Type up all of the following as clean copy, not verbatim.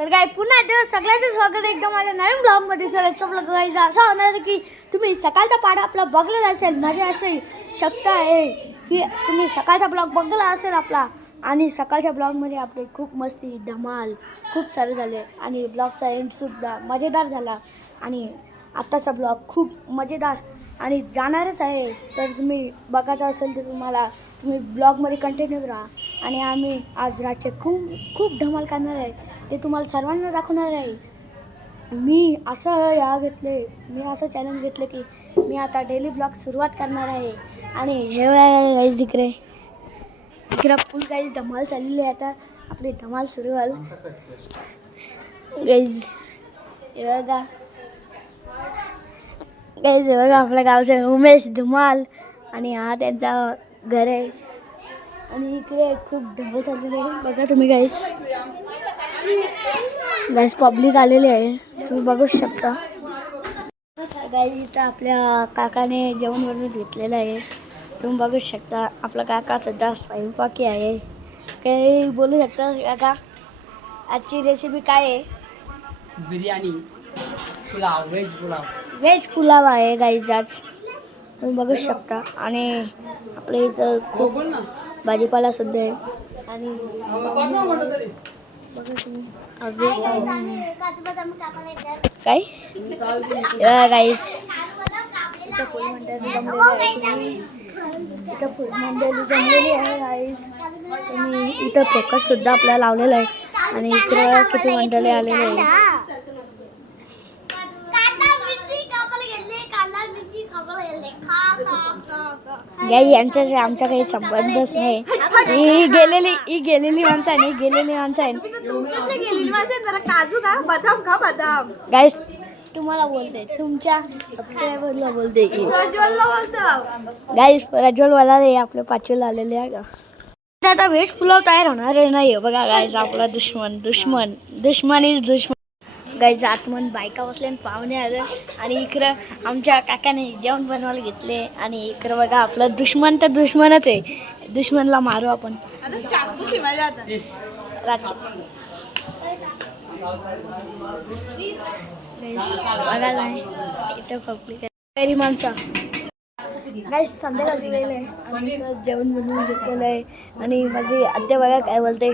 तर काय पुन्हा एकदा सगळ्यांचं स्वागत आहे एकदम माझ्या नवीन ब्लॉगमध्ये. तर याचा ब्लॉग गाईज असा होणार की तुम्ही सकाळचा पाडा आपला बघलेला असेल, माझी अशी शक्यता आहे की तुम्ही सकाळचा ब्लॉग बघला असेल आपला. आणि सकाळच्या ब्लॉगमध्ये आपले खूप मस्ती धमाल खूप सारे झाले आणि ब्लॉगचा एंडसुद्धा मजेदार झाला. आणि आत्ताचा ब्लॉग खूप मजेदार आणि जाणारच आहे. तर तुम्ही बघायचं असेल तर तुम्ही ब्लॉगमध्ये कंटिन्यू राहा. आणि आम्ही आज रातचे खूप धमाल करणार आहे, ते तुम्हाला सर्वांना दाखवणार आहे. मी असं चॅलेंज घेतले की मी आता डेली ब्लॉग सुरुवात करणार आहे. आणि हे गाईज इकडे फुल गाईज धमाल चाललेली आहे. आता आपली धमाल सुरू झाली गाईज. हे बघा गाईज, हे बघा आपल्या गावचे उमेश धमाल आणि हा त्यांचा घर आहे. आणि इकडे खूप धमाल चाललेली आहे. बघा तुम्ही गाईज पब्लिक आलेली आहे, तुम्ही बघू शकता. गाईज इथं आपल्या काकाने जेवण बनवून घेतलेलं आहे, तुम्ही बघू शकता. आपला काका सध्या स्वयंपाकी आहे. काही बोलू शकता काका, आजची रेसिपी काय आहे? बिर्याणी, पुलाव, व्हेज पुलाव आहे गाईज आज, तुम्ही बघू शकता. आणि आपल्या इथं खूप भाजीपाला सुद्धा आहे. आणि बघा तुम्ही काय गाईज इथं फुल मंडळी जमलेली आहे गाईज. तुम्ही इथं फोकस सुद्धा आपल्याला लावलेला आहे. आणि इकडं किती मंडळी आलेले आहे. गाई यांच्याशी आमचा काही संबंधच नाही. ही गेलेली माणसं आहे. गाईस तुम्हाला बोलते, तुमच्या सबस्क्रायबरला बोलते की गाईस प्रज्वल वाला रे आपल्या पाचवीला आलेले आहे का. आता व्हेज पुलाव तयार होणार नाही बघा गाईस. आपला दुश्मन इज दुश्मन. गाईज आतमन बायका बसल्या पाहुणे आले. आणि इकडं आमच्या काकाने जेवण बनवायला घेतले. आणि इकडं बघा आपलं दुश्मन तर दुश्मनच आहे, दुश्मनला मारू आपण बघा नाही इथं पब्लिक आहे माणसं. गाईस संध्याकाळची वेळ आहे आणि जेवण बनवून घेतलेलं आहे. आणि माझी आत्या बघा काय बोलते.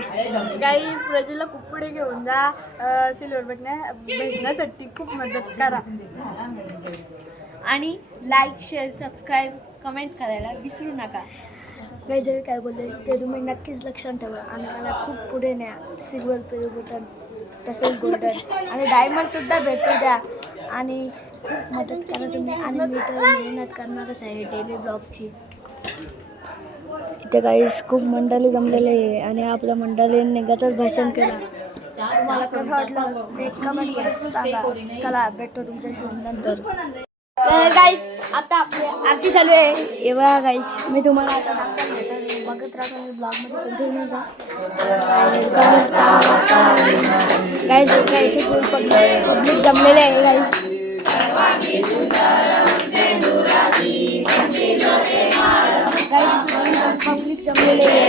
गाईज प्रजेला कुकडे घेऊन जा, सिल्वर भेटण्यासाठी खूप मदत करा. आणि लाईक शेअर सबस्क्राईब कमेंट करायला विसरू नका. गाईज काय बोलले ते तुम्ही नक्कीच लक्षात ठेवा. आणि मला खूप पुढे न्या. सिल्वर पेरू बटन तसेच गोल्डन आणि डायमंडसुद्धा भेटू द्या. आणि खूप मदत करा तुम्ही. आणि मी तर मेहनत करणारच आहे डेली ब्लॉगची. इथे काही खूप मंडळी जमलेले आहे. आणि आपल्या मंडळींनी निघतच भाषण केलं. तुम्हाला कसं वाटलं ते कमेंट करून सांगा. चला भेटतो तुमच्याशी नंतर. गाईस आता आपली आरती चालू आहे. एवढा गाईस मी तुम्हाला आता बघत राहतो मी ब्लॉगमध्ये कंटिन्यू जा. गाईस इथे फुल पब्लिक जमलेले आहे गाईस. पब्लिक जमलेले आहे.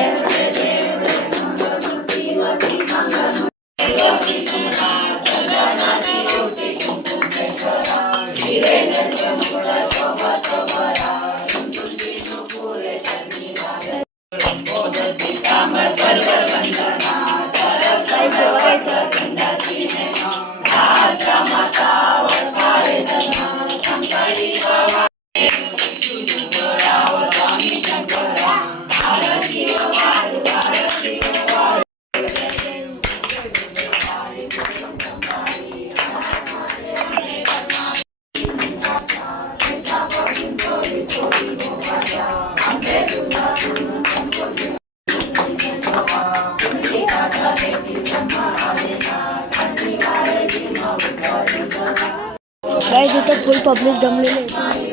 गाईस इथं फुल पब्लिक जमलेले आहे.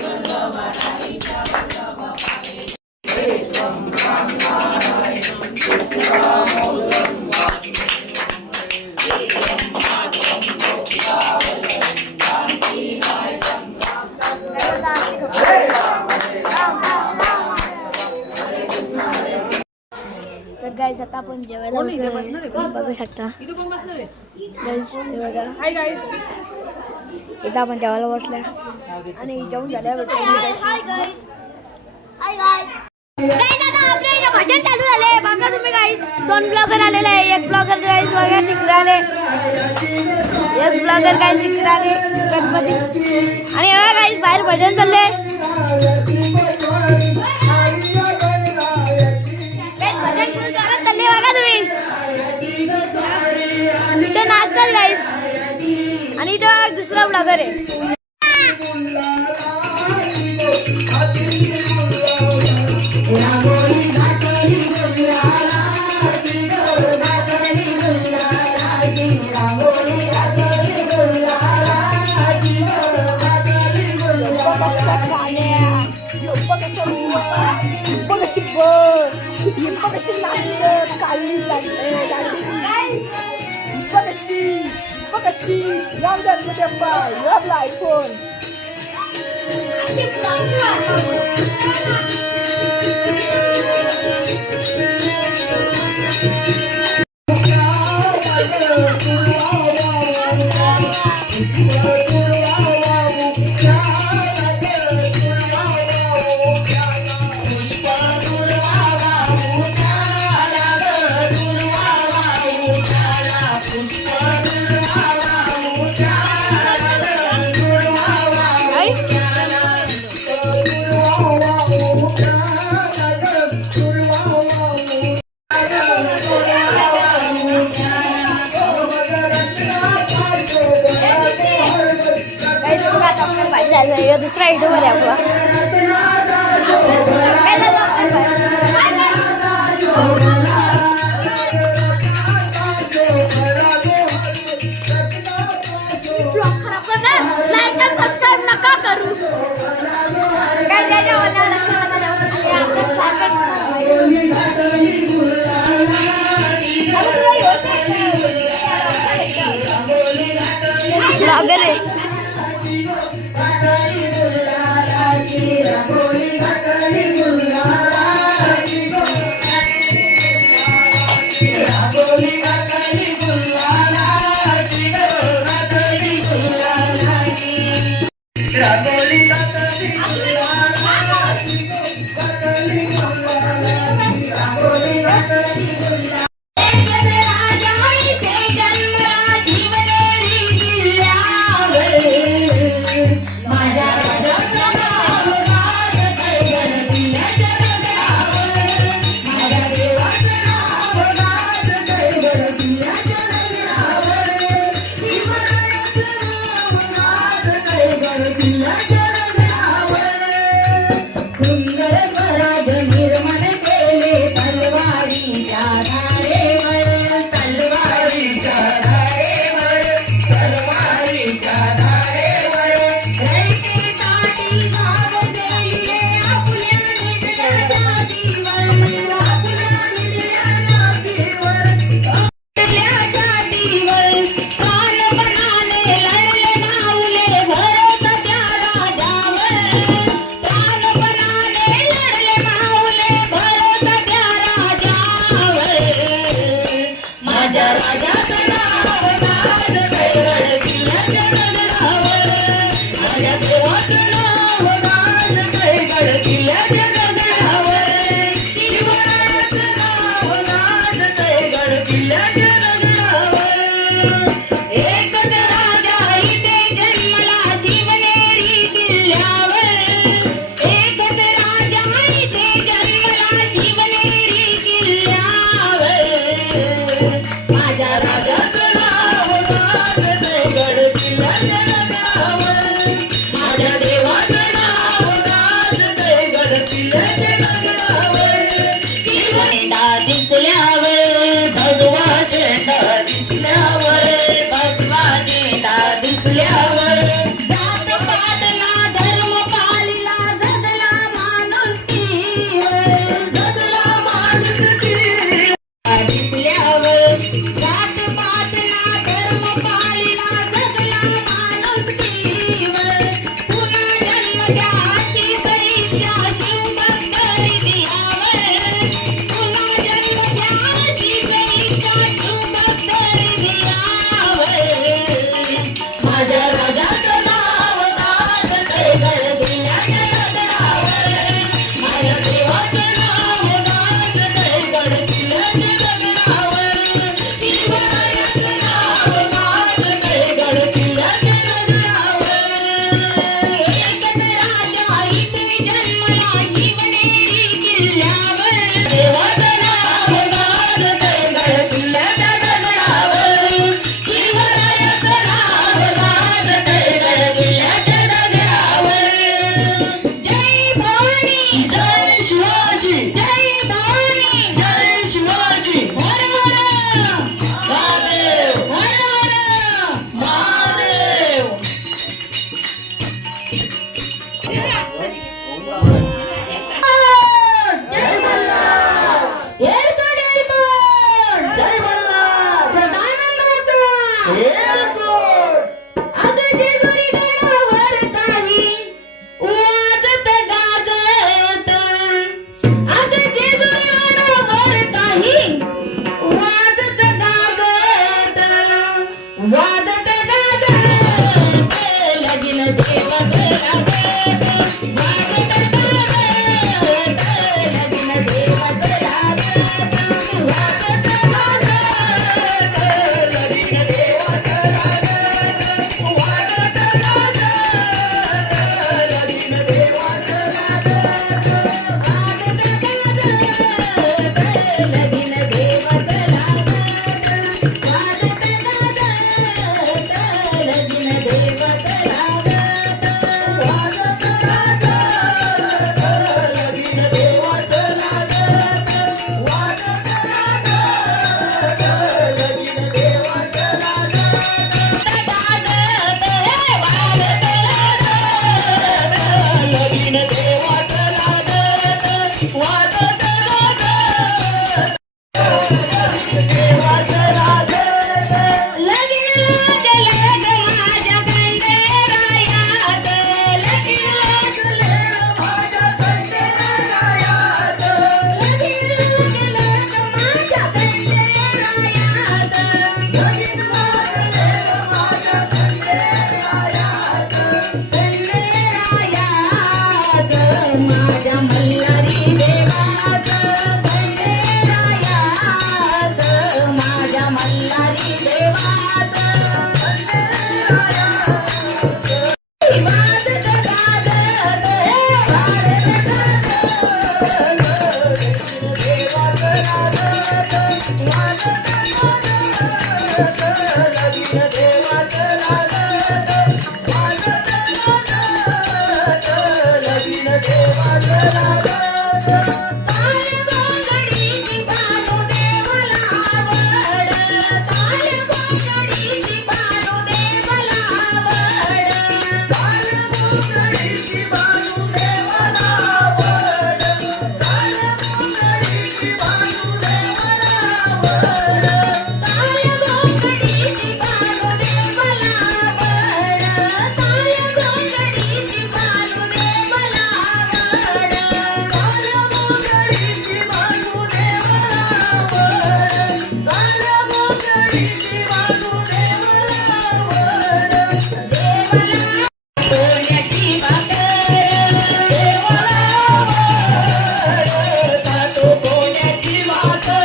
तर गाईज आता आपण जेवायला बसलोय. बघू शकता Guys, हे बघा इथं आपण जेवायला बसलोय आणि जेवण झाल्यावर भजन चालू झाले बघा तुम्ही गाईस. 2 ब्लॉगर आलेले आहे. एक ब्लॉगर गाईस बघा तिकडे आले. एक ब्लॉगर गाईस तिकडे आले गणपती आणि बघा गाईस बाहेर भजन चालले. भजन फुल जोरात चालले बघा तुम्ही. इथं नाचतात गाईस आणि इथं दुसरा ब्लॉगर आहे. दुसरा युट्यूबर आहे आपला. नका करू ब्लॉगर आहे. दिसल्यावर भगवा झेंडा दिसल्यावर भगवा माझ्या राजाचं नाव गाजतंय गडकिल्ल्याच्या डोंगरावर. माझ्या देवाचं नाव गाजतंय गडकिल्ल्याच्या डोंगरावर. शिवरायाचं नाव गाजतंय गडकिल्ल्याच्या डोंगरावर. एकच राजा इथे जन्मला शिवनेरी किल्ल्यावर. देवाचं नाव गाजतंय गडकिल्ल्याच्या डोंगरावर. शिवरायाचं नाव गाजतंय गडकिल्ल्याच्या डोंगरावर. जय भवानी जय शिवाजी. जय भवानी जय शिवाजी. हर हर महादेव. हर हर महादेव. जय मल्हार. एकड एकड. जय मल्हार. सदानंदाचा एकड. अगं जेजुरी गडावर काही वाजत गाजत. अगं जेजुरी गडावर काही वाजत गाजत. वाजत गाजत लगीन देवाचं लागत. वाजत गाजत लगीन देवाचं लागत. वाजत गाजत लगीन देवाचं लागत. वाजत गाजत लगीन देवाचं लागत. वाजत गाजत लगीन देवाचं लागत. वाजत गाजत लगीन देवाचं लागत. वाजत गाजत लगीन देवाचं लागत. वाजत गाजत लगीन देवाचं माझ्या मल्हारी देवाचं खंडेरायाचं. माझ्या मल्हारी देवाचं वाजत गाजत काळगोंगडीची बानू देवाला आवड. काळगोंगडीची बानू देवाला आवड. काळगोंगडीची बानू देवाला आवड. काळगोंगडीची बानू देवाला आवड. काळगोंगडीची बानू देवाला आवड. काळगोंगडीची बानू देवाला आवड. काळगोंगडीची बानू देवाला आवड. काळगोंगडीची बानू देवाला आवड. देवाला सोन्याची भाकर देवाला आवड. खातो सोन्याची भाकर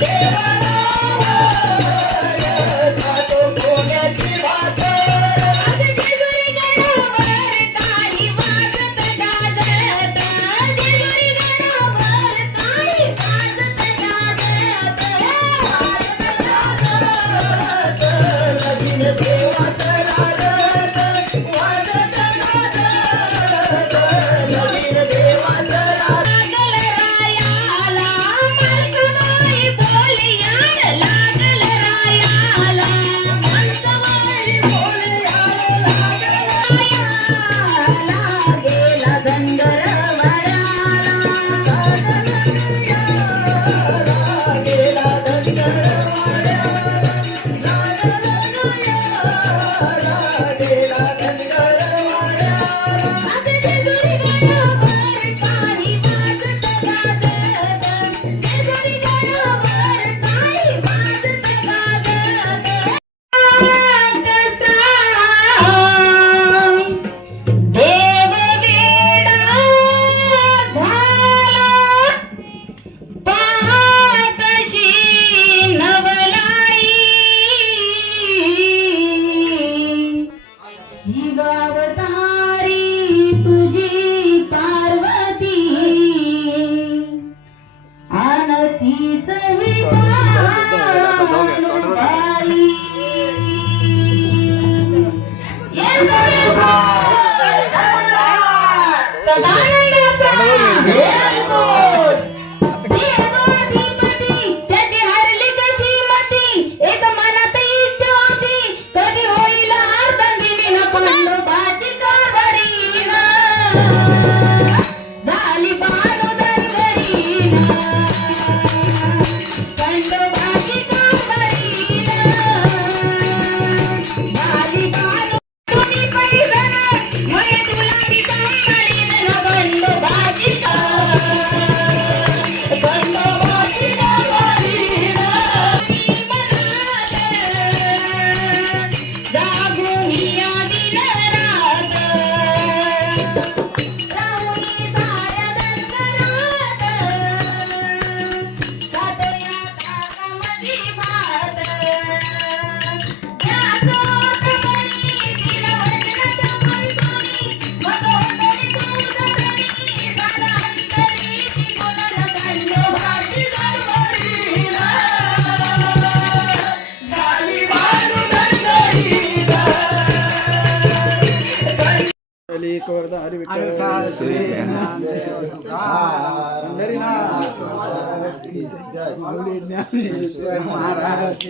देवाला आवड. खातो सोन्याची भाकर. अगं जेजुरी गडावर काही वाजत गाजत. जेजुरी गडावर काही वाजत गाजत. वाजत गाजत लगीन देवाचं लागत. वाजत गाजत लगीन देवाचं लागत. रायाला माणसाबाई बोलियार लागल. रायाला माणसाबाई बोलियार लागल. रायाला गेला गंधर्ववाड्याला. गेला विठ्ठली गोवर्धन हरी विठ्ठल श्री ज्ञानेश्वर महाराज